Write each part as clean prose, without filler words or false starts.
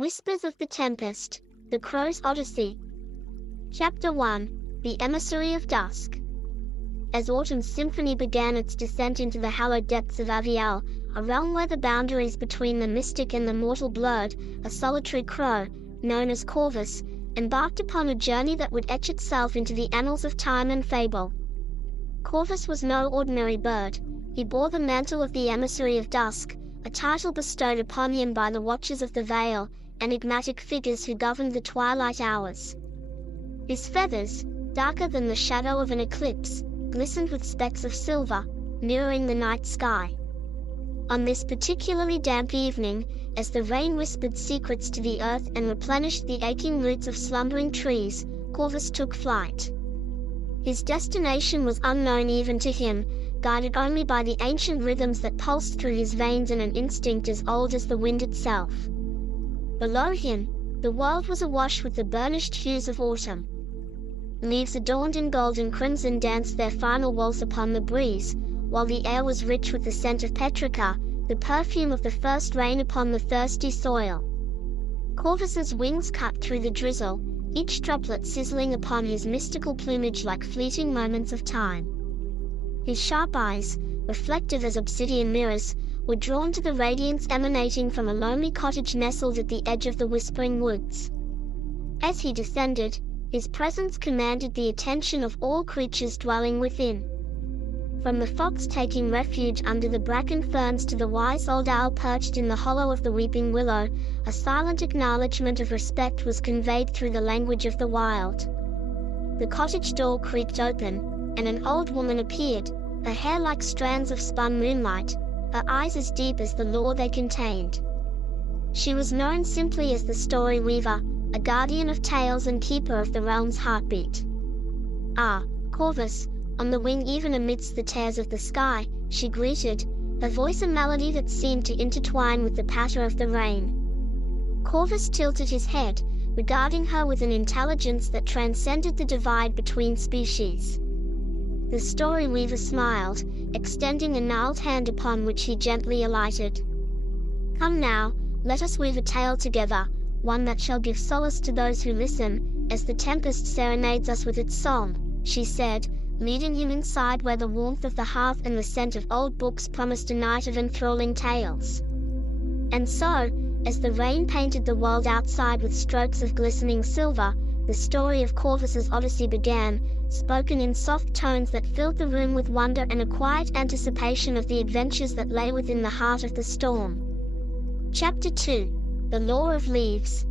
Whispers of the Tempest, The Crow's Odyssey. Chapter 1, The Emissary of Dusk. As autumn's symphony began its descent into the hallowed depths of Avial, a realm where the boundaries between the mystic and the mortal blurred, a solitary crow, known as Corvus, embarked upon a journey that would etch itself into the annals of time and fable. Corvus was no ordinary bird. He bore the mantle of the Emissary of Dusk, a title bestowed upon him by the Watchers of the Veil, enigmatic figures who governed the twilight hours. His feathers, darker than the shadow of an eclipse, glistened with specks of silver, mirroring the night sky. On this particularly damp evening, as the rain whispered secrets to the earth and replenished the aching roots of slumbering trees, Corvus took flight. His destination was unknown even to him, guided only by the ancient rhythms that pulsed through his veins and an instinct as old as the wind itself. Below him, the world was awash with the burnished hues of autumn. Leaves adorned in gold and crimson danced their final waltz upon the breeze, while the air was rich with the scent of petrica, the perfume of the first rain upon the thirsty soil. Corvus's wings cut through the drizzle, each droplet sizzling upon his mystical plumage like fleeting moments of time. His sharp eyes, reflective as obsidian mirrors, were drawn to the radiance emanating from a lonely cottage nestled at the edge of the whispering woods. As he descended, his presence commanded the attention of all creatures dwelling within. From the fox taking refuge under the bracken ferns to the wise old owl perched in the hollow of the weeping willow, a silent acknowledgement of respect was conveyed through the language of the wild. The cottage door creaked open, and an old woman appeared, her hair like strands of spun moonlight, her eyes as deep as the lore they contained. She was known simply as the Story Weaver, a guardian of tales and keeper of the realm's heartbeat. "Ah, Corvus," on the wing even amidst the tears of the sky, she greeted, her voice a melody that seemed to intertwine with the patter of the rain. Corvus tilted his head, regarding her with an intelligence that transcended the divide between species. The Story Weaver smiled, extending a gnarled hand upon which he gently alighted. "Come now, let us weave a tale together, one that shall give solace to those who listen, as the tempest serenades us with its song," she said, leading him inside where the warmth of the hearth and the scent of old books promised a night of enthralling tales. And so, as the rain painted the world outside with strokes of glistening silver, the story of Corvus's Odyssey began, spoken in soft tones that filled the room with wonder and a quiet anticipation of the adventures that lay within the heart of the storm. Chapter 2, The Lore of Leaves.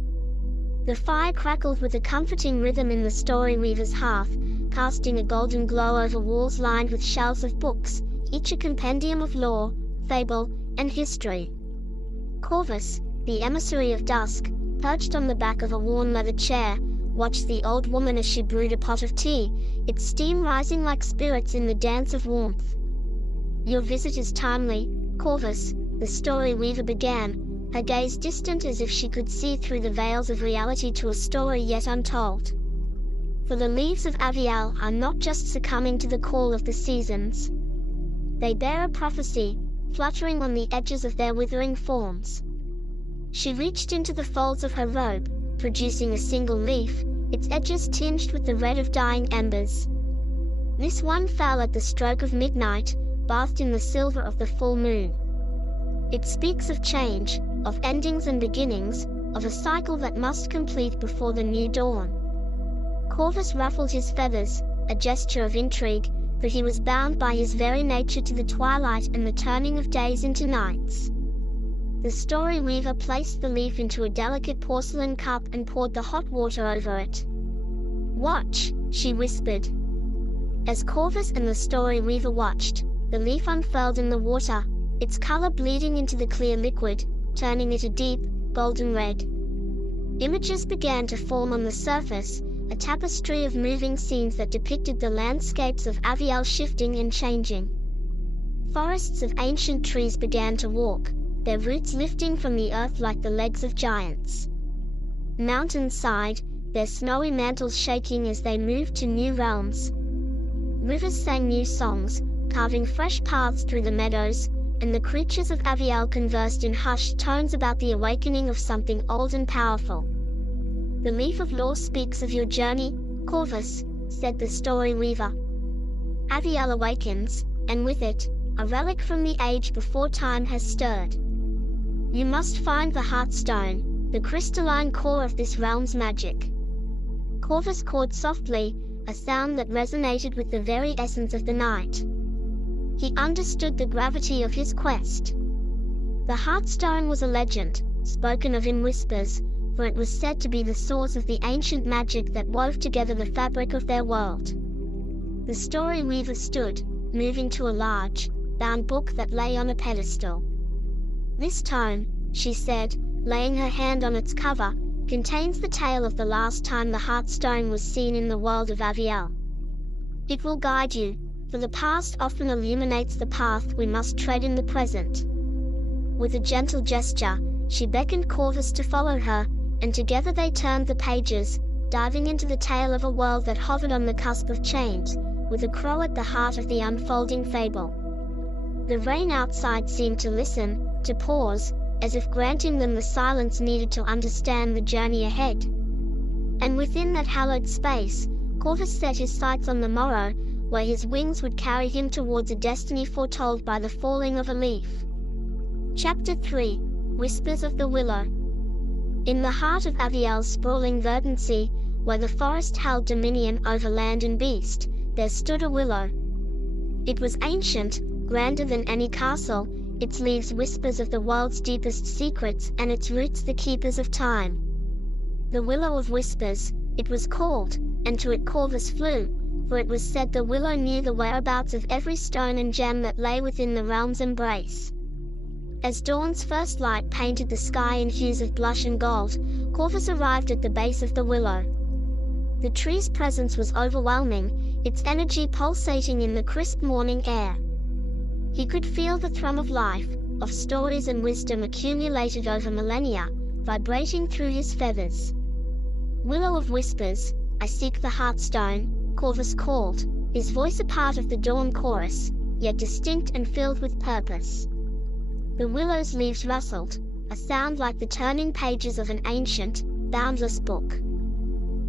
The fire crackled with a comforting rhythm in the Story Weaver's hearth, casting a golden glow over walls lined with shelves of books, each a compendium of lore, fable, and history. Corvus, the Emissary of Dusk, perched on the back of a worn leather chair, watched the old woman as she brewed a pot of tea, its steam rising like spirits in the dance of warmth. "Your visit is timely, Corvus," the Story Weaver began, her gaze distant as if she could see through the veils of reality to a story yet untold. "For the leaves of Avial are not just succumbing to the call of the seasons. They bear a prophecy, fluttering on the edges of their withering forms." She reached into the folds of her robe, producing a single leaf, its edges tinged with the red of dying embers. This one fell at the stroke of midnight, bathed in the silver of the full moon. It speaks of change, of endings and beginnings, of a cycle that must complete before the new dawn. Corvus ruffled his feathers, a gesture of intrigue, for he was bound by his very nature to the twilight and the turning of days into nights. The Story Weaver placed the leaf into a delicate porcelain cup and poured the hot water over it. "Watch," she whispered. As Corvus and the Story Weaver watched, the leaf unfurled in the water, its color bleeding into the clear liquid, turning it a deep, golden red. Images began to form on the surface, a tapestry of moving scenes that depicted the landscapes of Avial shifting and changing. Forests of ancient trees began to walk, their roots lifting from the earth like the legs of giants. Mountains sighed, their snowy mantles shaking as they moved to new realms. Rivers sang new songs, carving fresh paths through the meadows, and the creatures of Aviel conversed in hushed tones about the awakening of something old and powerful. "The leaf of lore speaks of your journey, Corvus," said the story weaver. "Aviel awakens, and with it, a relic from the age before time has stirred. You must find the Heartstone, the crystalline core of this realm's magic." Corvus called softly, a sound that resonated with the very essence of the night. He understood the gravity of his quest. The Heartstone was a legend, spoken of in whispers, for it was said to be the source of the ancient magic that wove together the fabric of their world. The story weaver stood, moving to a large, bound book that lay on a pedestal. "This tome," she said, laying her hand on its cover, "contains the tale of the last time the Heartstone was seen in the world of Aviel. It will guide you, for the past often illuminates the path we must tread in the present." With a gentle gesture, she beckoned Corvus to follow her, and together they turned the pages, diving into the tale of a world that hovered on the cusp of change, with a crow at the heart of the unfolding fable. The rain outside seemed to listen, to pause, as if granting them the silence needed to understand the journey ahead. And within that hallowed space, Corvus set his sights on the morrow, where his wings would carry him towards a destiny foretold by the falling of a leaf. Chapter 3: Whispers of the Willow. In the heart of Aviel's sprawling verdancy, where the forest held dominion over land and beast, there stood a willow. It was ancient, grander than any castle, its leaves whispers of the world's deepest secrets and its roots the keepers of time. The Willow of Whispers, it was called, and to it Corvus flew, for it was said the willow knew the whereabouts of every stone and gem that lay within the realm's embrace. As dawn's first light painted the sky in hues of blush and gold, Corvus arrived at the base of the willow. The tree's presence was overwhelming, its energy pulsating in the crisp morning air. He could feel the thrum of life, of stories and wisdom accumulated over millennia, vibrating through his feathers. "Willow of Whispers, I seek the Heartstone," Corvus called, his voice a part of the dawn chorus, yet distinct and filled with purpose. The willow's leaves rustled, a sound like the turning pages of an ancient, boundless book.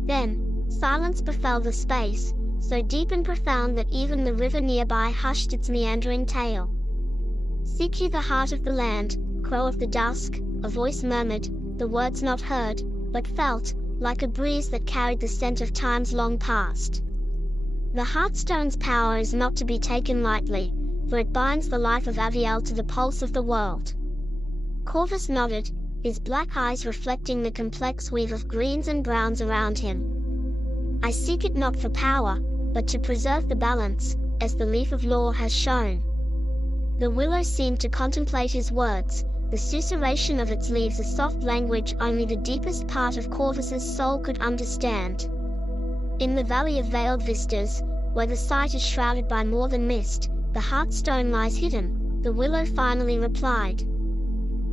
Then, silence befell the space, so deep and profound that even the river nearby hushed its meandering tale. "Seek you the heart of the land, crow of the dusk," a voice murmured, the words not heard, but felt, like a breeze that carried the scent of times long past. "The Heartstone's power is not to be taken lightly, for it binds the life of Aviel to the pulse of the world." Corvus nodded, his black eyes reflecting the complex weave of greens and browns around him. "I seek it not for power, but to preserve the balance, as the leaf of lore has shown." The willow seemed to contemplate his words, the susurration of its leaves a soft language only the deepest part of Corvus's soul could understand. In the valley of veiled vistas, where the sight is shrouded by more than mist, the Heartstone lies hidden, the willow finally replied.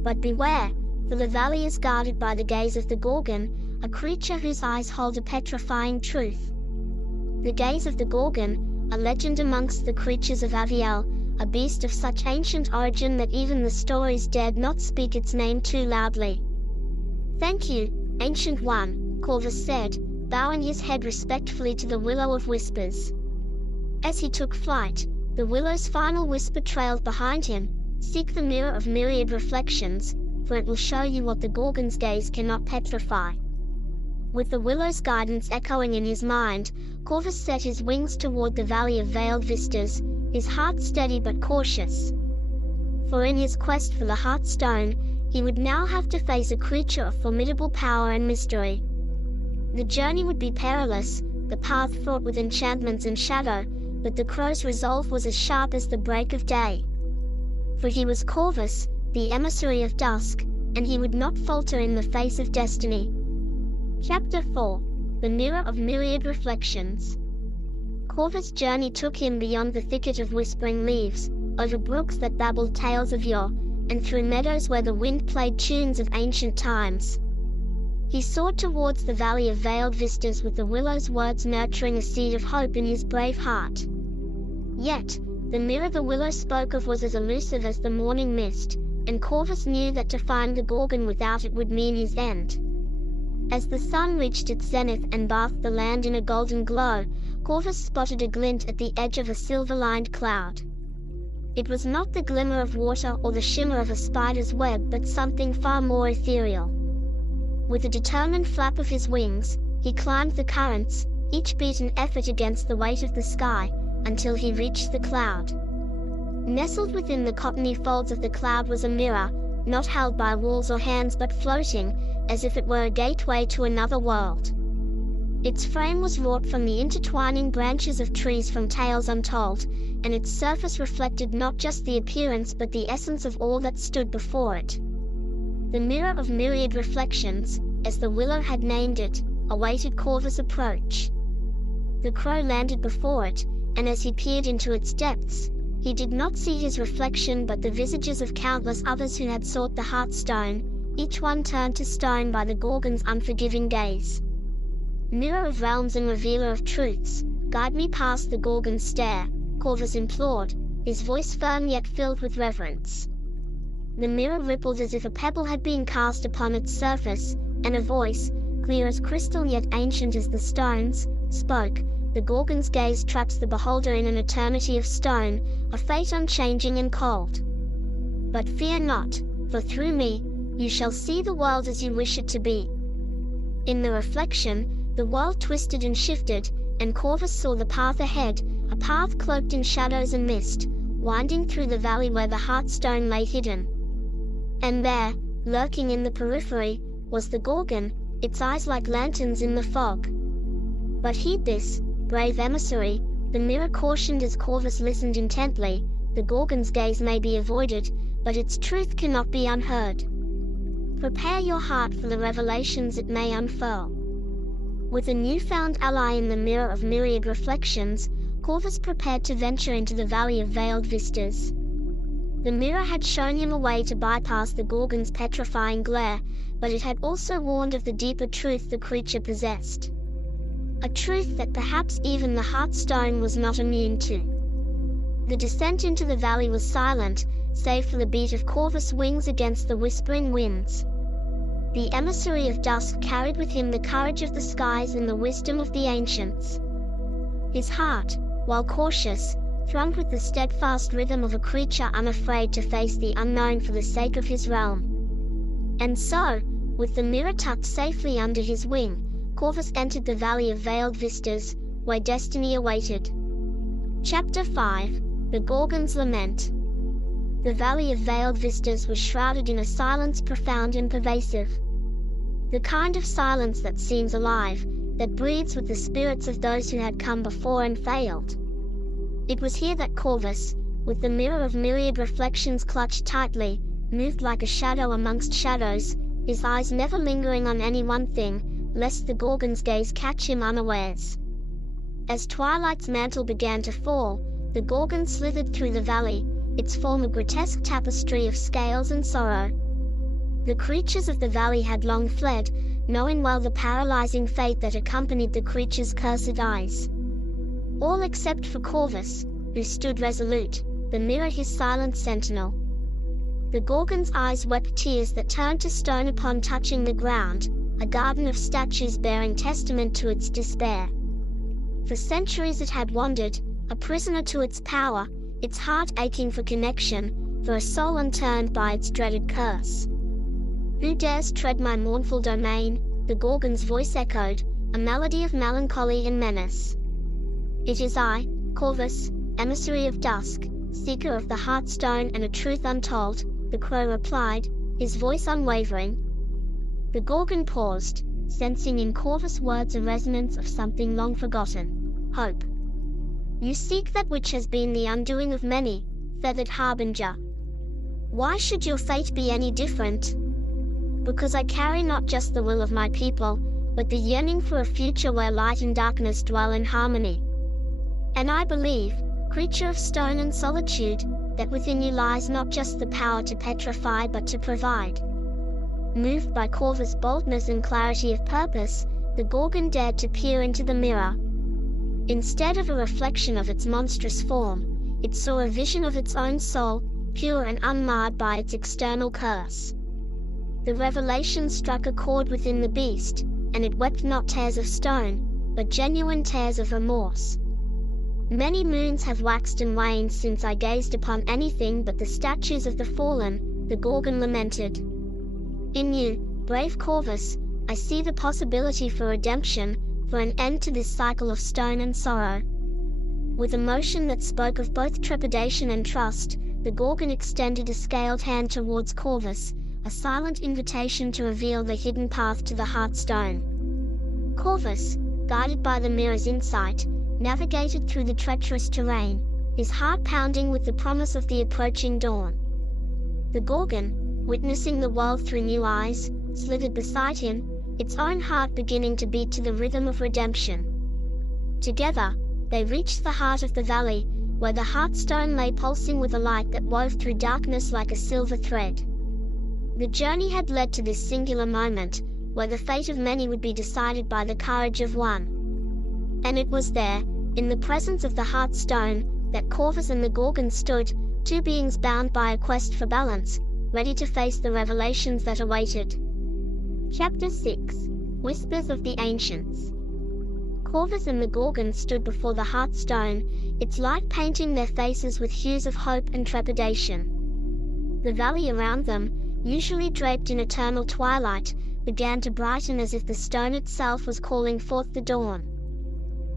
"But beware, for the valley is guarded by the gaze of the Gorgon, a creature whose eyes hold a petrifying truth." The gaze of the Gorgon, a legend amongst the creatures of Aviel, a beast of such ancient origin that even the stories dared not speak its name too loudly. "Thank you, Ancient One," Corvus said, bowing his head respectfully to the Willow of Whispers. As he took flight, the willow's final whisper trailed behind him, "Seek the mirror of myriad reflections, for it will show you what the Gorgon's gaze cannot petrify." With the willow's guidance echoing in his mind, Corvus set his wings toward the valley of veiled vistas, his heart steady but cautious. For in his quest for the Heartstone, he would now have to face a creature of formidable power and mystery. The journey would be perilous, the path fraught with enchantments and shadow, but the crow's resolve was as sharp as the break of day. For he was Corvus, the emissary of dusk, and he would not falter in the face of destiny. Chapter 4: The Mirror of Myriad Reflections. Corvus' journey took him beyond the thicket of whispering leaves, over brooks that babbled tales of yore, and through meadows where the wind played tunes of ancient times. He soared towards the valley of veiled vistas with the willow's words nurturing a seed of hope in his brave heart. Yet, The mirror the willow spoke of was as elusive as the morning mist, and Corvus knew that to find the Gorgon without it would mean his end. As the sun reached its zenith and bathed the land in a golden glow, Corvus spotted a glint at the edge of a silver-lined cloud. It was not the glimmer of water or the shimmer of a spider's web, but something far more ethereal. With a determined flap of his wings, he climbed the currents, each beat an effort against the weight of the sky, until he reached the cloud. Nestled within the cottony folds of the cloud was a mirror, not held by walls or hands but floating, as if it were a gateway to another world. Its frame was wrought from the intertwining branches of trees from tales untold, and its surface reflected not just the appearance but the essence of all that stood before it. The mirror of myriad reflections, as the willow had named it, awaited Corvus' approach. The crow landed before it, and as he peered into its depths, he did not see his reflection but the visages of countless others who had sought the Heartstone, each one turned to stone by the Gorgon's unforgiving gaze. Mirror of realms and revealer of truths, guide me past the Gorgon's stare, Corvus implored, his voice firm yet filled with reverence. The mirror rippled as if a pebble had been cast upon its surface, and a voice, clear as crystal yet ancient as the stones, spoke. The Gorgon's gaze traps the beholder in an eternity of stone, a fate unchanging and cold. But fear not, for through me, you shall see the world as you wish it to be. In the reflection, the world twisted and shifted, and Corvus saw the path ahead, a path cloaked in shadows and mist, winding through the valley where the Heartstone lay hidden. And there, lurking in the periphery, was the Gorgon, its eyes like lanterns in the fog. But heed this, brave emissary, the mirror cautioned as Corvus listened intently, the Gorgon's gaze may be avoided, but its truth cannot be unheard. Prepare your heart for the revelations it may unfurl. With a newfound ally in the mirror of myriad reflections, Corvus prepared to venture into the valley of veiled vistas. The mirror had shown him a way to bypass the Gorgon's petrifying glare, but it had also warned of the deeper truth the creature possessed. A truth that perhaps even the Heartstone was not immune to. The descent into the valley was silent, save for the beat of Corvus' wings against the whispering winds. The emissary of dusk carried with him the courage of the skies and the wisdom of the ancients. His heart, while cautious, thrummed with the steadfast rhythm of a creature unafraid to face the unknown for the sake of his realm. And so, with the mirror tucked safely under his wing, Corvus entered the Valley of Veiled Vistas, where destiny awaited. Chapter 5: The Gorgon's Lament. The Valley of Veiled Vistas was shrouded in a silence profound and pervasive. The kind of silence that seems alive, that breathes with the spirits of those who had come before and failed. It was here that Corvus, with the mirror of myriad reflections clutched tightly, moved like a shadow amongst shadows, his eyes never lingering on any one thing, lest the Gorgon's gaze catch him unawares. As twilight's mantle began to fall, the Gorgon slithered through the valley, its form a grotesque tapestry of scales and sorrow. The creatures of the valley had long fled, knowing well the paralyzing fate that accompanied the creature's cursed eyes. All except for Corvus, who stood resolute, the mirror his silent sentinel. The Gorgon's eyes wept tears that turned to stone upon touching the ground, a garden of statues bearing testament to its despair. For centuries it had wandered, a prisoner to its power, its heart aching for connection, for a soul unturned by its dreaded curse. Who dares tread my mournful domain? The Gorgon's voice echoed, a melody of melancholy and menace. It is I, Corvus, emissary of dusk, seeker of the Heartstone and a truth untold, the crow replied, his voice unwavering. The Gorgon paused, sensing in Corvus' words a resonance of something long forgotten: hope. You seek that which has been the undoing of many, feathered harbinger. Why should your fate be any different? Because I carry not just the will of my people, but the yearning for a future where light and darkness dwell in harmony. And I believe, creature of stone and solitude, that within you lies not just the power to petrify but to provide. Moved by Corvus' boldness and clarity of purpose, the Gorgon dared to peer into the mirror. Instead of a reflection of its monstrous form, it saw a vision of its own soul, pure and unmarred by its external curse. The revelation struck a chord within the beast, and it wept not tears of stone, but genuine tears of remorse. Many moons have waxed and waned since I gazed upon anything but the statues of the fallen, the Gorgon lamented. In you, brave Corvus, I see the possibility for redemption, for an end to this cycle of stone and sorrow. With a motion that spoke of both trepidation and trust, the Gorgon extended a scaled hand towards Corvus, a silent invitation to reveal the hidden path to the Heartstone. Corvus, guided by the mirror's insight, navigated through the treacherous terrain, his heart pounding with the promise of the approaching dawn. The Gorgon, witnessing the world through new eyes, slithered beside him, its own heart beginning to beat to the rhythm of redemption. Together, they reached the heart of the valley, where the Heartstone lay pulsing with a light that wove through darkness like a silver thread. The journey had led to this singular moment, where the fate of many would be decided by the courage of one. And it was there, in the presence of the Heartstone, that Corvus and the Gorgon stood, two beings bound by a quest for balance, ready to face the revelations that awaited. Chapter 6. Whispers of the Ancients. Corvus and the Gorgon stood before the Heartstone, its light painting their faces with hues of hope and trepidation. The valley around them, usually draped in eternal twilight, began to brighten as if the stone itself was calling forth the dawn.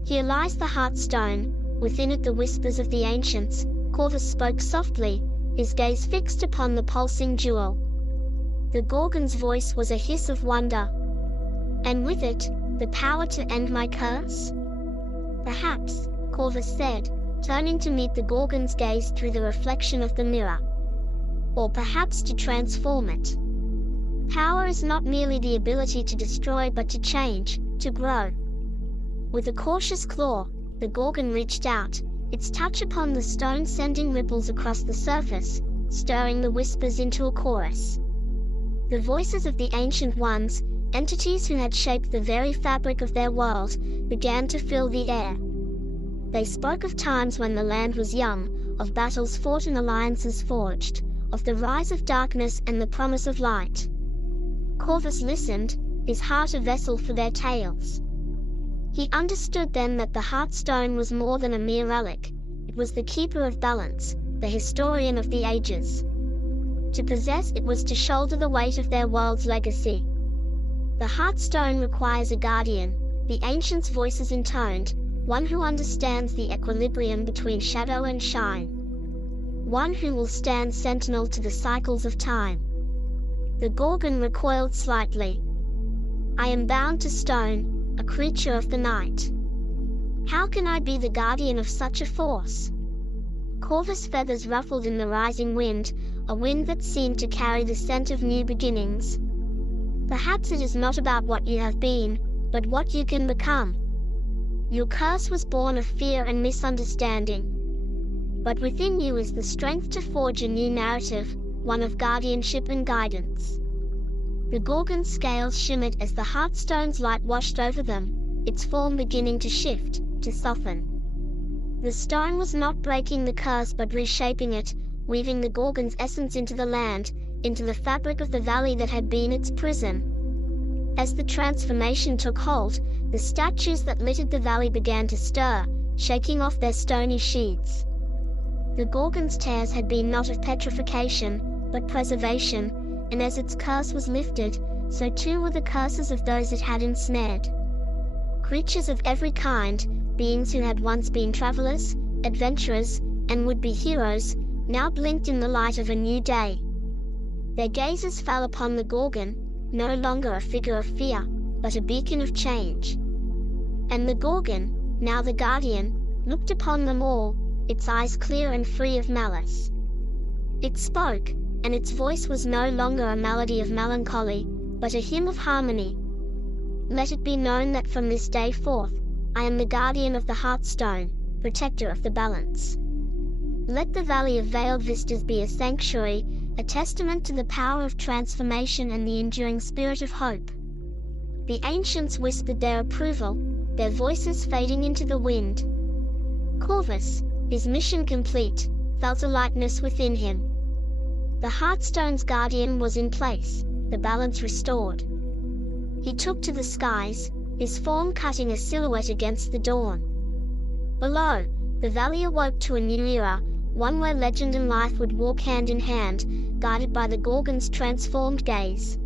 Here lies the Heartstone, within it the whispers of the ancients, Corvus spoke softly, his gaze fixed upon the pulsing jewel. The Gorgon's voice was a hiss of wonder. And with it, the power to end my curse? Perhaps, Corvus said, turning to meet the Gorgon's gaze through the reflection of the mirror. Or perhaps to transform it. Power is not merely the ability to destroy but to change, to grow. With a cautious claw, the Gorgon reached out, its touch upon the stone sending ripples across the surface, stirring the whispers into a chorus. The voices of the Ancient Ones, entities who had shaped the very fabric of their world, began to fill the air. They spoke of times when the land was young, of battles fought and alliances forged, of the rise of darkness and the promise of light. Corvus listened, his heart a vessel for their tales. He understood then that the Heartstone was more than a mere relic, it was the keeper of balance, the historian of the ages. To possess it was to shoulder the weight of their world's legacy. The Heartstone requires a guardian, the ancients' voices intoned, one who understands the equilibrium between shadow and shine. One who will stand sentinel to the cycles of time. The Gorgon recoiled slightly. I am bound to stone, a creature of the night. How can I be the guardian of such a force? Corvus' feathers ruffled in the rising wind, a wind that seemed to carry the scent of new beginnings. Perhaps it is not about what you have been, but what you can become. Your curse was born of fear and misunderstanding. But within you is the strength to forge a new narrative, one of guardianship and guidance. The Gorgon's scales shimmered as the Heartstone's light washed over them, its form beginning to shift, to soften. The stone was not breaking the curse but reshaping it, weaving the Gorgon's essence into the land, into the fabric of the valley that had been its prison. As the transformation took hold, the statues that littered the valley began to stir, shaking off their stony sheaths. The Gorgon's tears had been not of petrification, but preservation, and as its curse was lifted, so too were the curses of those it had ensnared. Creatures of every kind, beings who had once been travelers, adventurers, and would-be heroes, now blinked in the light of a new day. Their gazes fell upon the Gorgon, no longer a figure of fear, but a beacon of change. And the Gorgon, now the guardian, looked upon them all, its eyes clear and free of malice. It spoke, and its voice was no longer a melody of melancholy, but a hymn of harmony. Let it be known that from this day forth, I am the guardian of the Heartstone, protector of the balance. Let the Valley of Veiled Vistas be a sanctuary, a testament to the power of transformation and the enduring spirit of hope. The ancients whispered their approval, their voices fading into the wind. Corvus, his mission complete, felt a lightness within him. The Heartstone's guardian was in place, the balance restored. He took to the skies, his form cutting a silhouette against the dawn. Below, the valley awoke to a new era, one where legend and life would walk hand in hand, guided by the Gorgon's transformed gaze.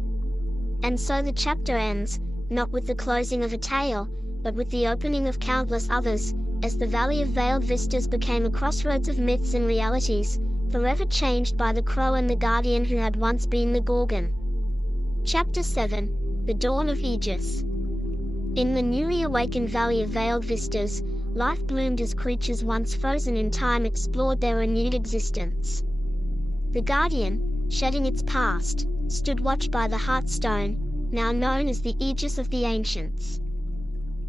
And so the chapter ends, not with the closing of a tale, but with the opening of countless others, as the Valley of Veiled Vistas became a crossroads of myths and realities, forever changed by the Crow and the Guardian who had once been the Gorgon. Chapter 7: The Dawn of Aegis. In the newly awakened Valley of Veiled Vistas, life bloomed as creatures once frozen in time explored their renewed existence. The Guardian, shedding its past, stood watch by the Heartstone, now known as the Aegis of the Ancients.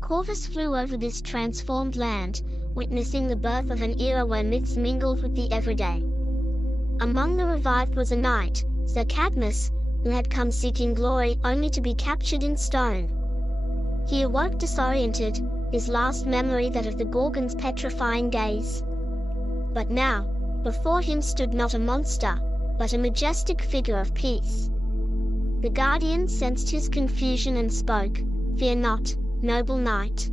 Corvus flew over this transformed land, witnessing the birth of an era where myths mingled with the everyday. Among the revived was a knight, Sir Cadmus, who had come seeking glory only to be captured in stone. He awoke disoriented, his last memory that of the Gorgon's petrifying gaze. But now, before him stood not a monster, but a majestic figure of peace. The Guardian sensed his confusion and spoke, "Fear not, noble knight.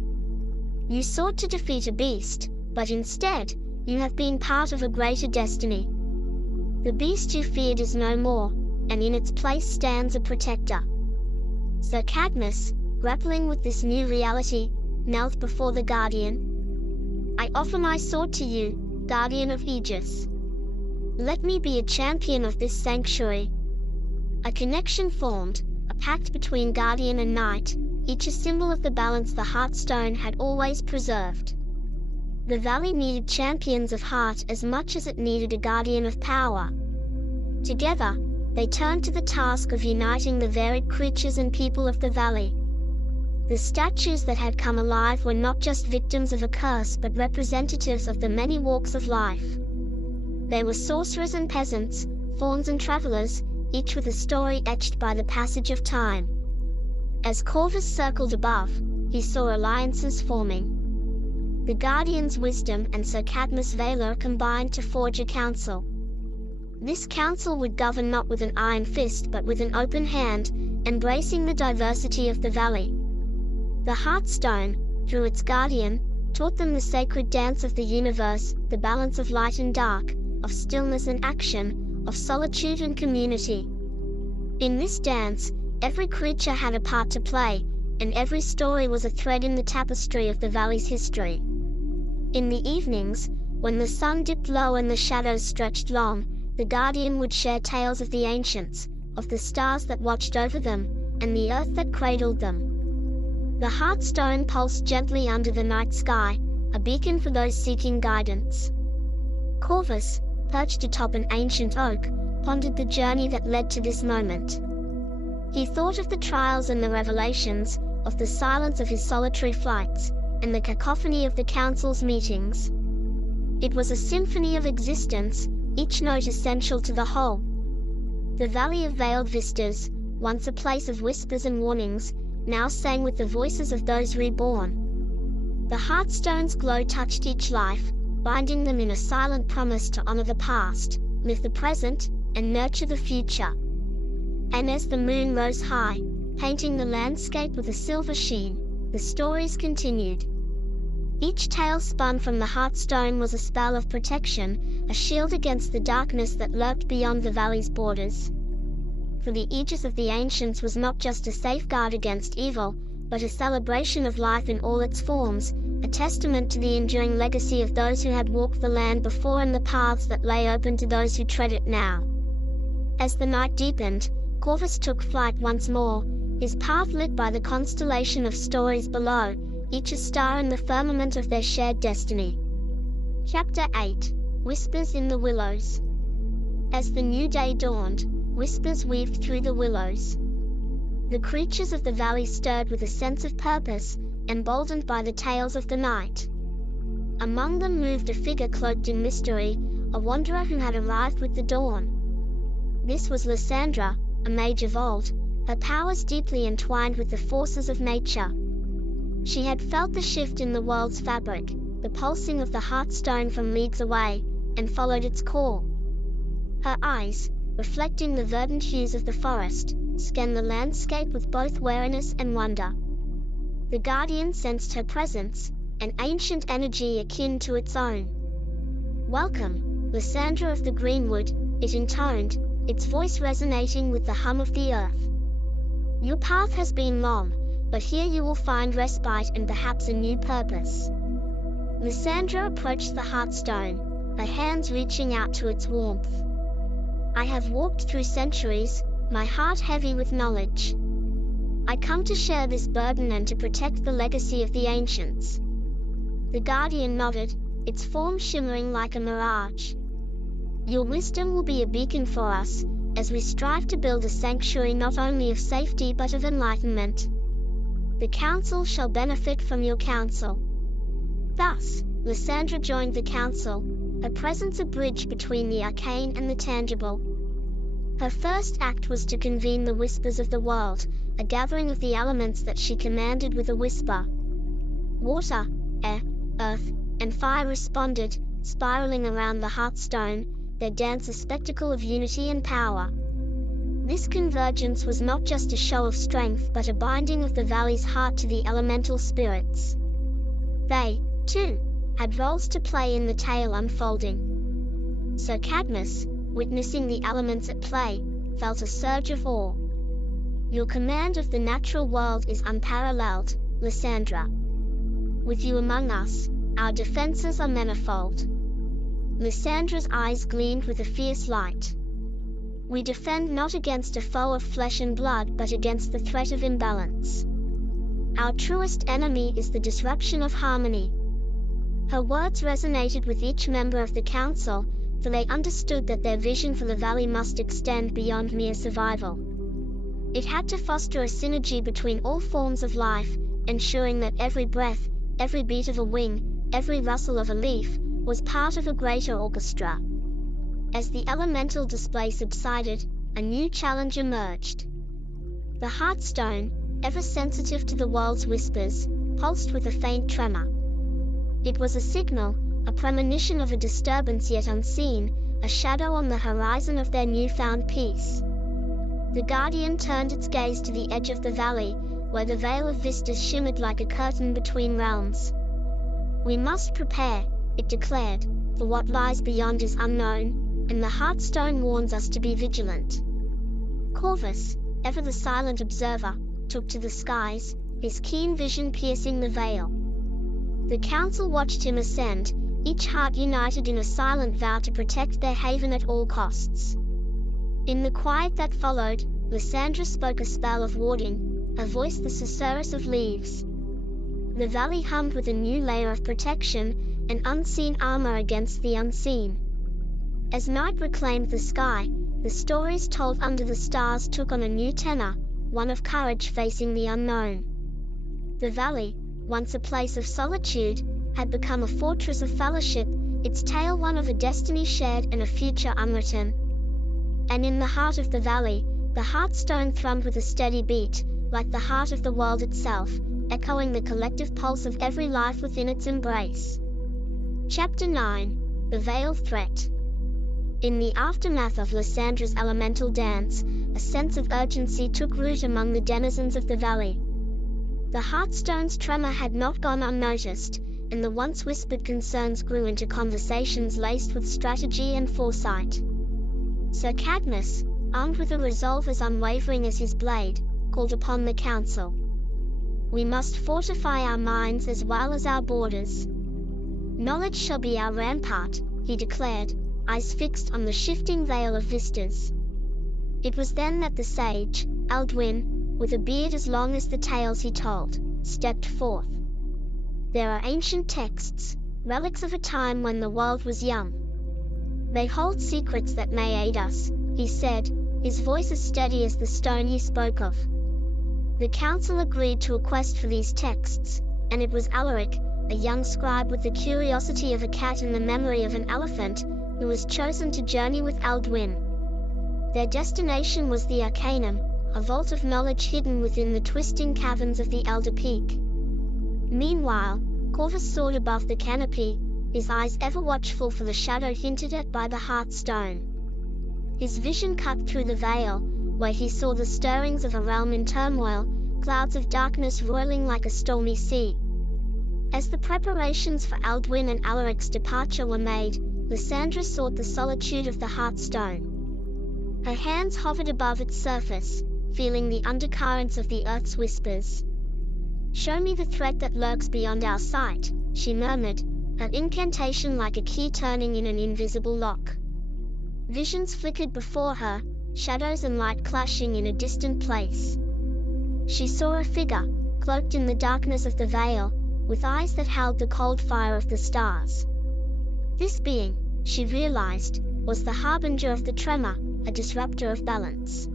You sought to defeat a beast, but instead, you have been part of a greater destiny. The beast you feared is no more, and in its place stands a protector." Sir Cadmus, grappling with this new reality, knelt before the Guardian. "I offer my sword to you, Guardian of Aegis. Let me be a champion of this sanctuary." A connection formed, a pact between Guardian and Knight, each a symbol of the balance the Heartstone had always preserved. The valley needed champions of heart as much as it needed a guardian of power. Together, they turned to the task of uniting the varied creatures and people of the valley. The statues that had come alive were not just victims of a curse but representatives of the many walks of life. They were sorcerers and peasants, fauns and travelers, each with a story etched by the passage of time. As Corvus circled above, he saw alliances forming. The Guardian's wisdom and Sir Cadmus' valor combined to forge a council. This council would govern not with an iron fist but with an open hand, embracing the diversity of the valley. The Heartstone, through its guardian, taught them the sacred dance of the universe, the balance of light and dark, of stillness and action, of solitude and community. In this dance, every creature had a part to play, and every story was a thread in the tapestry of the valley's history. In the evenings, when the sun dipped low and the shadows stretched long, the Guardian would share tales of the ancients, of the stars that watched over them, and the earth that cradled them. The Heartstone pulsed gently under the night sky, a beacon for those seeking guidance. Corvus, perched atop an ancient oak, pondered the journey that led to this moment. He thought of the trials and the revelations, of the silence of his solitary flights, and the cacophony of the council's meetings. It was a symphony of existence, each note essential to the whole. The Valley of Veiled Vistas, once a place of whispers and warnings, now sang with the voices of those reborn. The Heartstone's glow touched each life, binding them in a silent promise to honor the past, live the present, and nurture the future. And as the moon rose high, painting the landscape with a silver sheen, the stories continued. Each tale spun from the Heartstone was a spell of protection, a shield against the darkness that lurked beyond the valley's borders. For the Aegis of the Ancients was not just a safeguard against evil, but a celebration of life in all its forms, a testament to the enduring legacy of those who had walked the land before and the paths that lay open to those who tread it now. As the night deepened, Corvus took flight once more, his path lit by the constellation of stories below, each a star in the firmament of their shared destiny. Chapter 8: Whispers in the Willows. As the new day dawned, whispers weaved through the willows. The creatures of the valley stirred with a sense of purpose, emboldened by the tales of the night. Among them moved a figure cloaked in mystery, a wanderer who had arrived with the dawn. This was Lysandra, a mage of old, her powers deeply entwined with the forces of nature. She had felt the shift in the world's fabric, the pulsing of the heartstone from leagues away, and followed its call. Her eyes, reflecting the verdant hues of the forest, scanned the landscape with both wariness and wonder. The guardian sensed her presence, an ancient energy akin to its own. "Welcome, Lysandra of the Greenwood," it intoned, its voice resonating with the hum of the earth. "Your path has been long, but here you will find respite and perhaps a new purpose." Lysandra approached the heartstone, her hands reaching out to its warmth. "I have walked through centuries, my heart heavy with knowledge. I come to share this burden and to protect the legacy of the ancients." The guardian nodded, its form shimmering like a mirage. "Your wisdom will be a beacon for us, as we strive to build a sanctuary not only of safety but of enlightenment. The council shall benefit from your counsel." Thus, Lysandra joined the council, her presence a bridge between the arcane and the tangible. Her first act was to convene the Whispers of the World, a gathering of the elements that she commanded with a whisper. Water, air, earth, and fire responded, spiraling around the heartstone, their dance a spectacle of unity and power. This convergence was not just a show of strength but a binding of the valley's heart to the elemental spirits. They, too, had roles to play in the tale unfolding. Sir Cadmus, witnessing the elements at play, felt a surge of awe. "Your command of the natural world is unparalleled, Lysandra. With you among us, our defenses are manifold." Lysandra's eyes gleamed with a fierce light. "We defend not against a foe of flesh and blood but against the threat of imbalance. Our truest enemy is the disruption of harmony." Her words resonated with each member of the council, for they understood that their vision for the valley must extend beyond mere survival. It had to foster a synergy between all forms of life, ensuring that every breath, every beat of a wing, every rustle of a leaf, was part of a greater orchestra. As the elemental display subsided, a new challenge emerged. The heartstone, ever sensitive to the world's whispers, pulsed with a faint tremor. It was a signal, a premonition of a disturbance yet unseen, a shadow on the horizon of their newfound peace. The guardian turned its gaze to the edge of the valley, where the veil of vistas shimmered like a curtain between realms. "We must prepare," it declared, "for what lies beyond is unknown, and the heartstone warns us to be vigilant." Corvus, ever the silent observer, took to the skies, his keen vision piercing the veil. The council watched him ascend, each heart united in a silent vow to protect their haven at all costs. In the quiet that followed, Lysandra spoke a spell of warding, her voice the susurrus of leaves. The valley hummed with a new layer of protection, an unseen armor against the unseen. As night reclaimed the sky, the stories told under the stars took on a new tenor, one of courage facing the unknown. The valley, once a place of solitude, had become a fortress of fellowship, its tale one of a destiny shared and a future unwritten. And in the heart of the valley, the heartstone thrummed with a steady beat, like the heart of the world itself, echoing the collective pulse of every life within its embrace. Chapter 9. The Veiled Threat. In the aftermath of Lysandra's elemental dance, a sense of urgency took root among the denizens of the valley. The heartstone's tremor had not gone unnoticed, and the once whispered concerns grew into conversations laced with strategy and foresight. Sir Cadmus, armed with a resolve as unwavering as his blade, called upon the council. "We must fortify our minds as well as our borders. Knowledge shall be our rampart," he declared, eyes fixed on the shifting veil of vistas. It was then that the sage, Aldwin, with a beard as long as the tales he told, stepped forth. "There are ancient texts, relics of a time when the world was young. They hold secrets that may aid us," he said, his voice as steady as the stone he spoke of. The council agreed to a quest for these texts, and it was Alaric, a young scribe with the curiosity of a cat and the memory of an elephant, who was chosen to journey with Aldwin. Their destination was the Arcanum, a vault of knowledge hidden within the twisting caverns of the Elder Peak. Meanwhile, Corvus soared above the canopy, his eyes ever watchful for the shadow hinted at by the hearthstone. His vision cut through the veil, where he saw the stirrings of a realm in turmoil, clouds of darkness roiling like a stormy sea. As the preparations for Alduin and Alaric's departure were made, Lysandra sought the solitude of the hearthstone. Her hands hovered above its surface, feeling the undercurrents of the earth's whispers. "Show me the threat that lurks beyond our sight," she murmured, an incantation like a key turning in an invisible lock. Visions flickered before her, shadows and light clashing in a distant place. She saw a figure, cloaked in the darkness of the veil, with eyes that held the cold fire of the stars. This being, she realized, was the harbinger of the tremor, a disruptor of balance.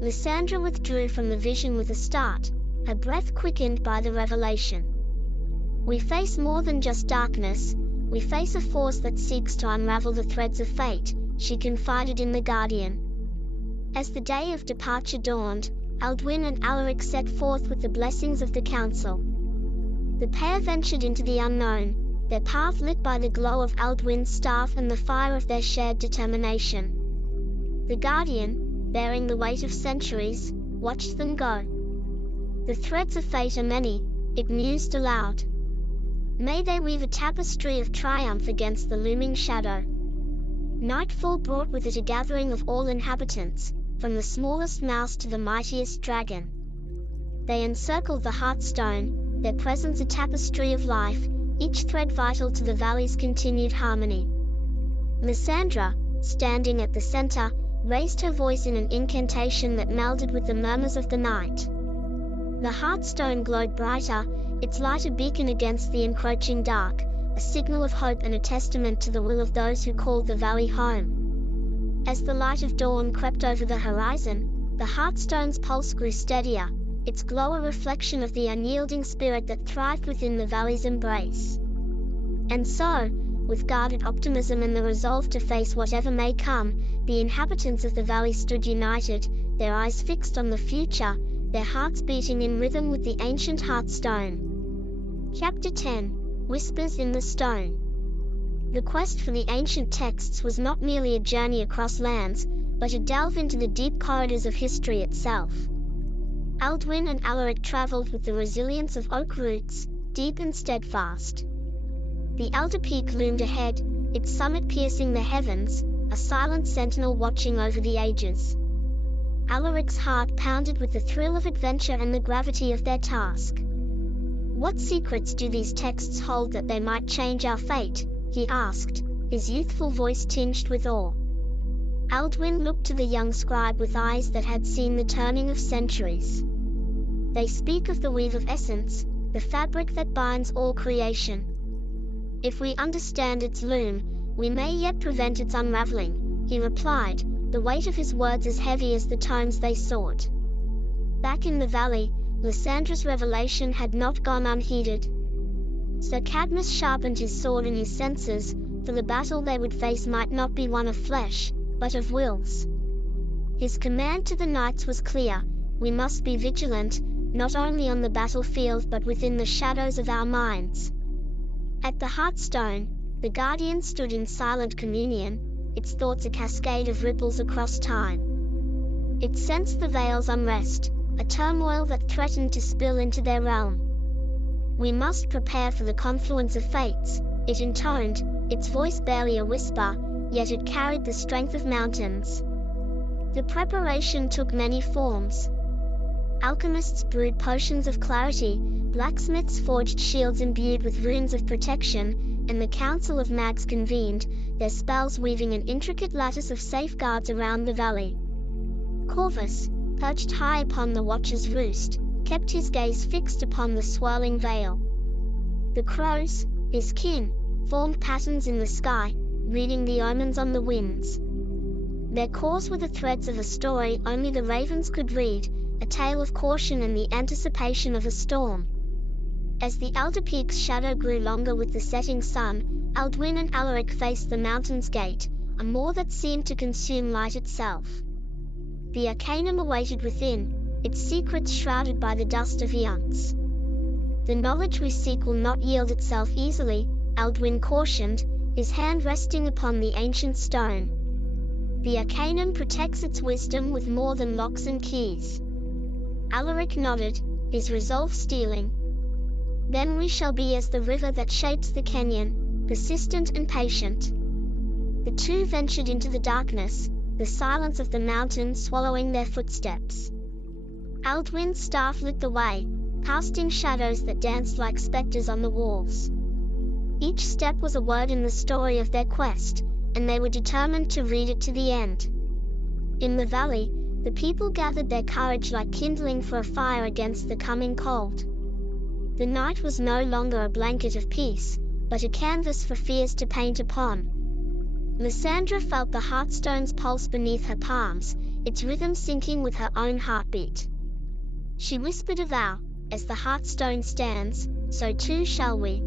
Lysandra withdrew from the vision with a start, her breath quickened by the revelation. We face more than just darkness, we face a force that seeks to unravel the threads of fate, she confided in the Guardian. As the day of departure dawned, Alduin and Alaric set forth with the blessings of the Council. The pair ventured into the unknown, their path lit by the glow of Alduin's staff and the fire of their shared determination. The Guardian, bearing the weight of centuries, watched them go. "The threads of fate are many," it mused aloud. "May they weave a tapestry of triumph against the looming shadow." Nightfall brought with it a gathering of all inhabitants, from the smallest mouse to the mightiest dragon. They encircled the hearthstone, their presence a tapestry of life, each thread vital to the valley's continued harmony. Lysandra, standing at the center, raised her voice in an incantation that melded with the murmurs of the night. The hearthstone glowed brighter, its light a beacon against the encroaching dark, a signal of hope and a testament to the will of those who called the valley home. As the light of dawn crept over the horizon, the hearthstone's pulse grew steadier, its glow a reflection of the unyielding spirit that thrived within the valley's embrace. And so, with guarded optimism and the resolve to face whatever may come, the inhabitants of the valley stood united, their eyes fixed on the future, their hearts beating in rhythm with the ancient hearthstone. Chapter 10. Whispers in the Stone. The quest for the ancient texts was not merely a journey across lands, but a delve into the deep corridors of history itself. Alduin and Alaric traveled with the resilience of oak roots, deep and steadfast. The elder peak loomed ahead, its summit piercing the heavens, a silent sentinel watching over the ages. Alaric's heart pounded with the thrill of adventure and the gravity of their task. "What secrets do these texts hold that they might change our fate?" he asked, his youthful voice tinged with awe. Alduin looked to the young scribe with eyes that had seen the turning of centuries. "They speak of the weave of essence, the fabric that binds all creation. If we understand its loom, we may yet prevent its unraveling," he replied, the weight of his words as heavy as the tomes they sought. Back in the valley, Lysandra's revelation had not gone unheeded. Sir Cadmus sharpened his sword in his senses, for the battle they would face might not be one of flesh, but of wills. His command to the knights was clear: we must be vigilant, not only on the battlefield but within the shadows of our minds. At the hearthstone, the Guardian stood in silent communion, its thoughts a cascade of ripples across time. It sensed the Vale's unrest, a turmoil that threatened to spill into their realm. "We must prepare for the confluence of fates," it intoned, its voice barely a whisper, yet it carried the strength of mountains. The preparation took many forms. Alchemists brewed potions of clarity, blacksmiths forged shields imbued with runes of protection, and the Council of Mags convened, their spells weaving an intricate lattice of safeguards around the valley. Corvus, perched high upon the Watcher's roost, kept his gaze fixed upon the swirling veil. The crows, his kin, formed patterns in the sky, reading the omens on the winds. Their calls were the threads of a story only the ravens could read, a tale of caution and the anticipation of a storm. As the elder peak's shadow grew longer with the setting sun, Alduin and Alaric faced the mountain's gate, a maw that seemed to consume light itself. The arcanum awaited within, its secrets shrouded by the dust of eons. The knowledge we seek will not yield itself easily, Alduin cautioned, his hand resting upon the ancient stone. The arcanum protects its wisdom with more than locks and keys. Alaric nodded, his resolve steeling. Then we shall be as the river that shapes the canyon, persistent and patient. The two ventured into the darkness, the silence of the mountain swallowing their footsteps. Alduin's staff lit the way, casting shadows that danced like specters on the walls. Each step was a word in the story of their quest, and they were determined to read it to the end. In the valley, the people gathered their courage like kindling for a fire against the coming cold. The night was no longer a blanket of peace, but a canvas for fears to paint upon. Lysandra felt the heartstone's pulse beneath her palms, its rhythm syncing with her own heartbeat. She whispered a vow, as the heartstone stands, so too shall we.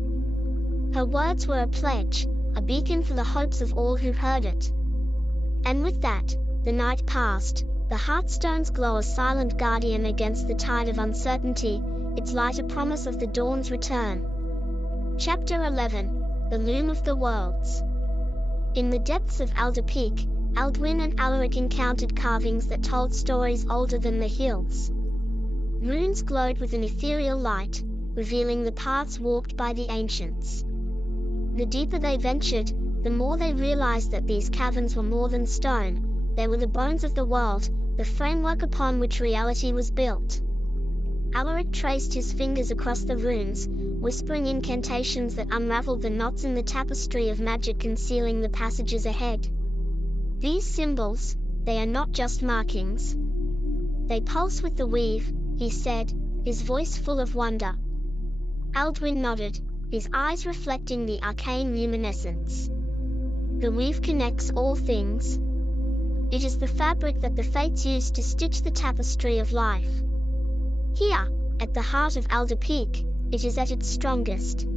Her words were a pledge, a beacon for the hopes of all who heard it. And with that, the night passed, the heartstone's glow a silent guardian against the tide of uncertainty, its light a promise of the dawn's return. Chapter 11. The Loom of the Worlds. In the depths of Alder Peak, Alduin and Alaric encountered carvings that told stories older than the hills. Runes glowed with an ethereal light, revealing the paths walked by the ancients. The deeper they ventured, the more they realized that these caverns were more than stone. They were the bones of the world, the framework upon which reality was built. Alaric traced his fingers across the runes, whispering incantations that unraveled the knots in the tapestry of magic concealing the passages ahead. These symbols, they are not just markings. They pulse with the weave, he said, his voice full of wonder. Alduin nodded, his eyes reflecting the arcane luminescence. The weave connects all things. It is the fabric that the fates use to stitch the tapestry of life. Here, at the heart of Alder Peak, it is at its strongest.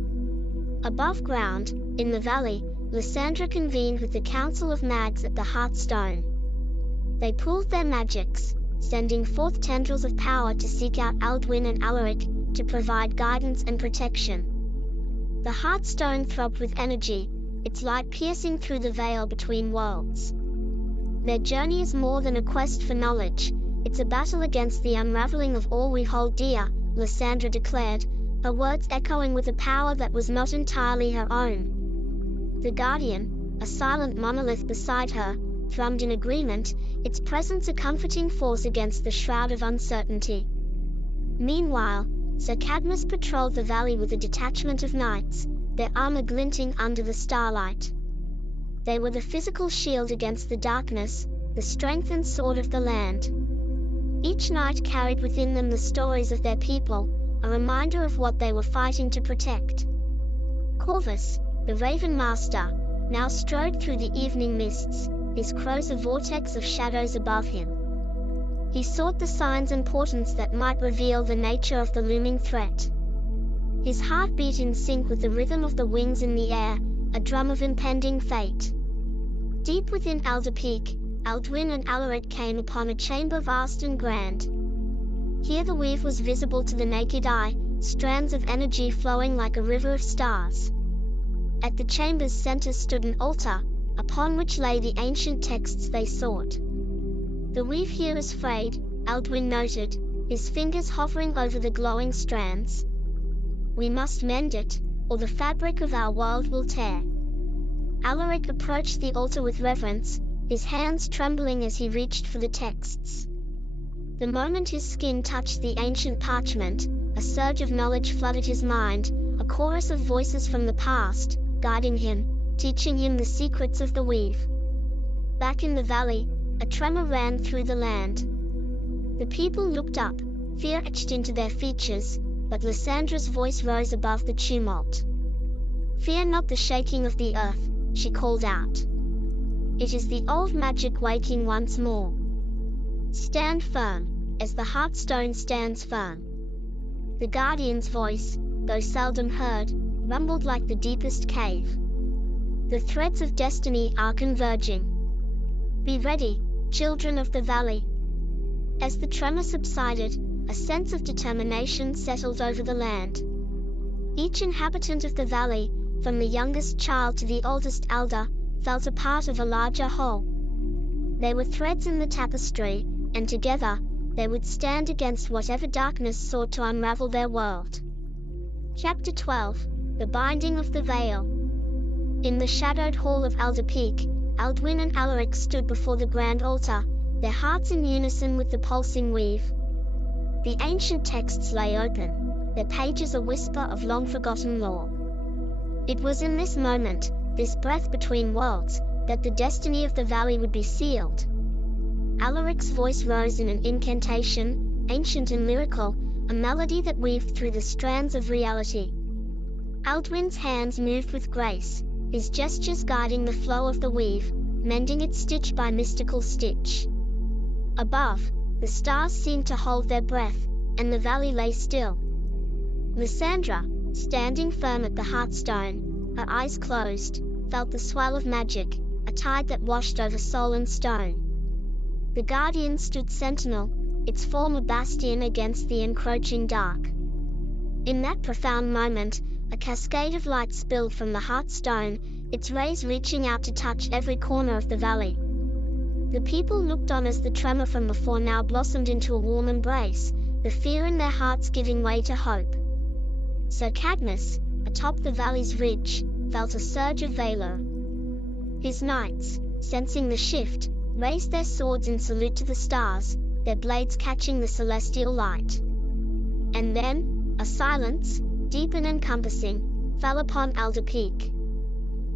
Above ground, in the valley, Lysandra convened with the Council of Mags at the Heartstone. They pooled their magics, sending forth tendrils of power to seek out Alduin and Alaric, to provide guidance and protection. The Heartstone throbbed with energy, its light piercing through the veil between worlds. Their journey is more than a quest for knowledge, it's a battle against the unraveling of all we hold dear, Lysandra declared, her words echoing with a power that was not entirely her own. The Guardian, a silent monolith beside her, thrummed in agreement, its presence a comforting force against the shroud of uncertainty. Meanwhile, Sir Cadmus patrolled the valley with a detachment of knights, their armor glinting under the starlight. They were the physical shield against the darkness, the strength and sword of the land. Each knight carried within them the stories of their people, a reminder of what they were fighting to protect. Corvus, the Raven Master, now strode through the evening mists, his crows a vortex of shadows above him. He sought the signs and portents that might reveal the nature of the looming threat. His heart beat in sync with the rhythm of the wings in the air, a drum of impending fate. Deep within Alder Peak, Alduin and Alaric came upon a chamber vast and grand. Here the weave was visible to the naked eye, strands of energy flowing like a river of stars. At the chamber's center stood an altar, upon which lay the ancient texts they sought. The weave here is frayed, Alduin noted, his fingers hovering over the glowing strands. We must mend it, or the fabric of our world will tear. Alaric approached the altar with reverence, his hands trembling as he reached for the texts. The moment his skin touched the ancient parchment, a surge of knowledge flooded his mind, a chorus of voices from the past, guiding him, teaching him the secrets of the weave. Back in the valley, a tremor ran through the land. The people looked up, fear etched into their features, but Lysandra's voice rose above the tumult. Fear not the shaking of the earth, she called out. It is the old magic waking once more. Stand firm, as the Heartstone stands firm. The Guardian's voice, though seldom heard, rumbled like the deepest cave. The threads of destiny are converging. Be ready, children of the valley. As the tremor subsided, a sense of determination settled over the land. Each inhabitant of the valley, from the youngest child to the oldest elder, felt a part of a larger whole. They were threads in the tapestry, and together, they would stand against whatever darkness sought to unravel their world. Chapter 12: The Binding of the Veil. In the shadowed hall of Elder Peak, Alduin and Alaric stood before the grand altar, their hearts in unison with the pulsing weave. The ancient texts lay open, their pages a whisper of long-forgotten lore. It was in this moment, this breath between worlds, that the destiny of the valley would be sealed. Alaric's voice rose in an incantation, ancient and lyrical, a melody that weaved through the strands of reality. Alduin's hands moved with grace, his gestures guiding the flow of the weave, mending it stitch by mystical stitch. Above, the stars seemed to hold their breath, and the valley lay still. Lysandra, standing firm at the hearthstone, her eyes closed, felt the swell of magic, a tide that washed over soul and stone. The Guardian stood sentinel, its form a bastion against the encroaching dark. In that profound moment, a cascade of light spilled from the hearthstone, its rays reaching out to touch every corner of the valley. The people looked on as the tremor from before now blossomed into a warm embrace, the fear in their hearts giving way to hope. Sir Cadmus, atop the valley's ridge, felt a surge of valor. His knights, sensing the shift, raised their swords in salute to the stars, their blades catching the celestial light. And then, a silence, deep and encompassing, fell upon Elder Peak.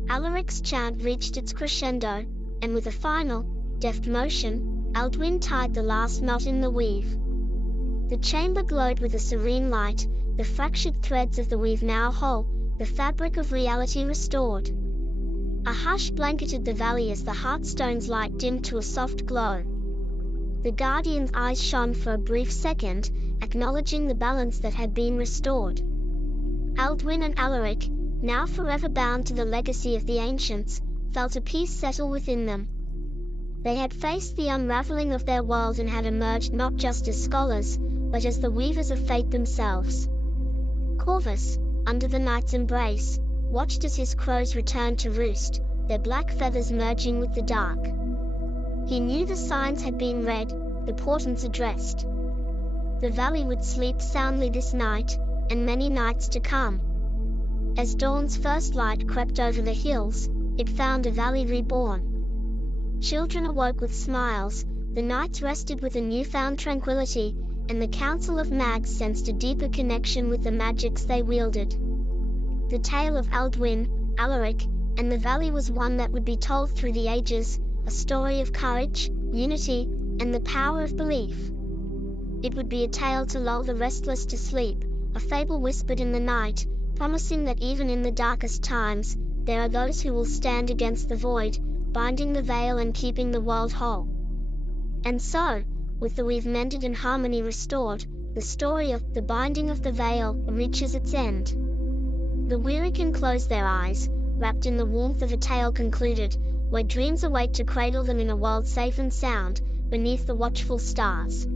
Alaric's chant reached its crescendo, and with a final, deft motion, Alduin tied the last knot in the weave. The chamber glowed with a serene light, the fractured threads of the weave now whole, the fabric of reality restored. A hush blanketed the valley as the hearthstone's light dimmed to a soft glow. The Guardian's eyes shone for a brief second, acknowledging the balance that had been restored. Alduin and Alaric, now forever bound to the legacy of the ancients, felt a peace settle within them. They had faced the unraveling of their world and had emerged not just as scholars, but as the weavers of fate themselves. Corvus, under the knight's embrace, watched as his crows returned to roost, their black feathers merging with the dark. He knew the signs had been read, the portents addressed. The valley would sleep soundly this night, and many nights to come. As dawn's first light crept over the hills, it found a valley reborn. Children awoke with smiles, the knights rested with a newfound tranquility, and the Council of Mags sensed a deeper connection with the magics they wielded. The tale of Alduin, Alaric, and the valley was one that would be told through the ages, a story of courage, unity, and the power of belief. It would be a tale to lull the restless to sleep, a fable whispered in the night, promising that even in the darkest times, there are those who will stand against the void, binding the veil and keeping the world whole. And so, with the weave mended and harmony restored, the story of the binding of the veil reaches its end. The weary can close their eyes, wrapped in the warmth of a tale concluded, where dreams await to cradle them in a world safe and sound, beneath the watchful stars.